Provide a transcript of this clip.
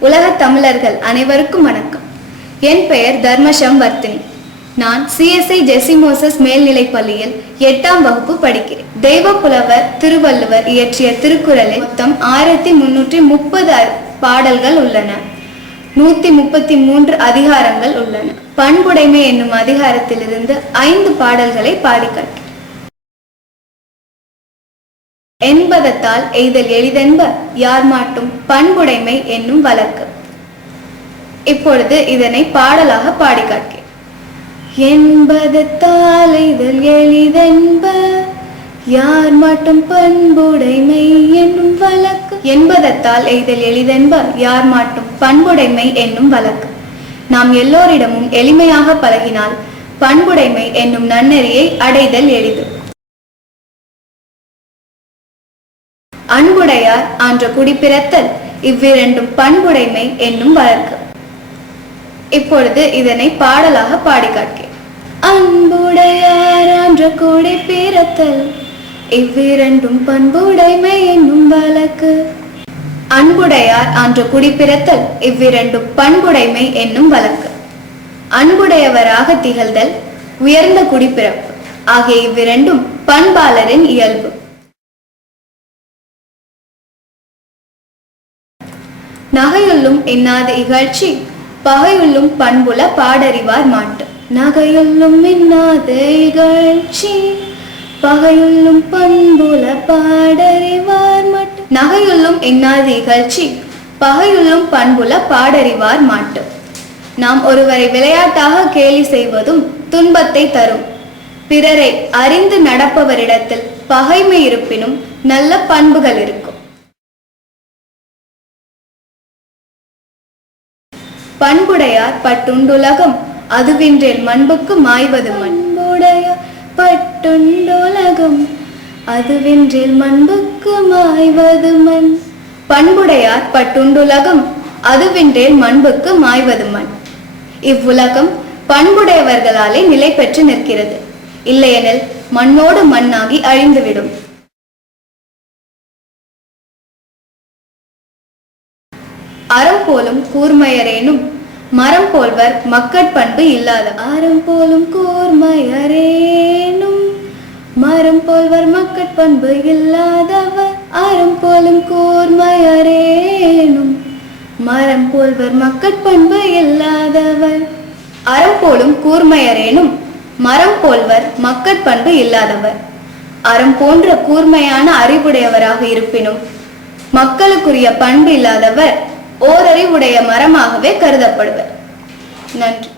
உலகத் தமிழர்கள் அனைவருக்கும் வணக்கம். என் பெயர் தர்மஷம் வர்த்தினி நான் சிஎஸ்ஐ ஜெசிமோசஸ் மேல்நிலை பள்ளியில் எட்டாம் வகுப்பு படிக்கிறேன். தெய்வ புலவர் திருவள்ளுவர் இயற்றிய திருக்குறளில் மொத்தம் ஆயிரத்தி முன்னூற்றி முப்பது பாடல்கள் உள்ளன. நூத்தி முப்பத்தி மூன்று அதிகாரங்கள் உள்ளன. பண்புடைமை என்னும் அதிகாரத்திலிருந்து ஐந்து பாடல்களை பாடிக்காட்டு என்பதத்தால் எய்தல் எளிதென்ப யார் மாட்டும் பண்புடைமை என்னும் வழக்கு. இப்பொழுது இதனை பாடலாக பாடி காட்கிறேன் என்பதத்தால் எய்தல் எளிதென்ப யார் மாட்டும் பண்புடைமை என்னும் வழக்கு. என்பதத்தால் எய்தல் எளிதென்ப யார் மாட்டும் பண்புடைமை என்னும் வழக்கு. நாம் எல்லோரிடமும் எளிமையாக பழகினால் பண்புடைமை என்னும் நன்னெறியை அடைதல் எளிது. அன்புடையார் ஆன்ற குடிப்பிறத்தல் இவ்விரண்டும் பண்புடைமை என்னும் வழக்கு. இப்பொழுது இதனை பாடலாக பாடி காட்கிறேன். அன்புடையார் ஆன்ற குடிப்பிறத்தல் இவ்விரண்டும் பண்புடைமை என்னும் வழக்கு. அன்புடையார் ஆன்ற குடிப்பிறத்தல் இவ்விரண்டும் பண்புடைமை என்னும் வழக்கு. அன்புடையவராக திகழ்தல் உயர்ந்த குடிப்பிறப்பு ஆகிய இவ்விரண்டும் பண்பாளரின் இயல்பு. நகையுள்ளும் இன்னாத இகழ்ச்சி. பகையுள்ளும் பண்புல பாடறிவார் மாட்டு. நகையுள்ளும் இன்னாத இகழ்ச்சி. பகையுள்ளும் பண்புல பாடறிவார் மாட்டு. நகையுள்ளும் இன்னாத இகழ்ச்சி. பகையுள்ளும் பண்புல பாடறிவார் மாட்டு. நாம் ஒருவரை விளையாட்டாக கேலி செய்வதும் துன்பத்தை தரும். பிறரை அறிந்து நடப்பவரிடத்தில் பகைமை இருப்பினும் நல்ல பண்புகள் இருக்கும். பண்புடையார் பட்டுண்டுலகம். அதுவின்றேல் மண்புக்கு மாய்வது மண்புடையார் பட்டுண்டுலகம். அதுவின்றேல் மண்புக்கு மாய்வது மண். பண்புடையார் பட்டுண்டுலகம். அதுவின்றேல் மண்புக்கு மாய்வது மண். இவ்வுலகம் பண்புடையவர்களாலே நிலை பெற்று நிற்கிறது. இல்லையெனில் மண்ணோடு மண்ணாகி அழிந்துவிடும். அறம் போலும் கூர்மையரேனும். மரம் போல்வர் மக்கட்பண்பு இல்லாத அறம் போலும் கூர்மையரேனும். மரம் போல்வர் மக்கட்பண்பு இல்லாதவர் அறம் போலும் கூர்மையரேனும். மரம் போல்வர் மக்கட்பண்பு இல்லாதவர் அறம் போலும் கூர்மையரேனும். மரம் போல்வர் மக்கட்பண்பு இல்லாதவர் அறம் போன்ற கூர்மையான அறிவுடையவராக இருப்பினும் மக்களுக்குரிய பண்பு இல்லாதவர் ஓரறிவுடைய மரமாகவே கருதப்படுவர். நன்றி.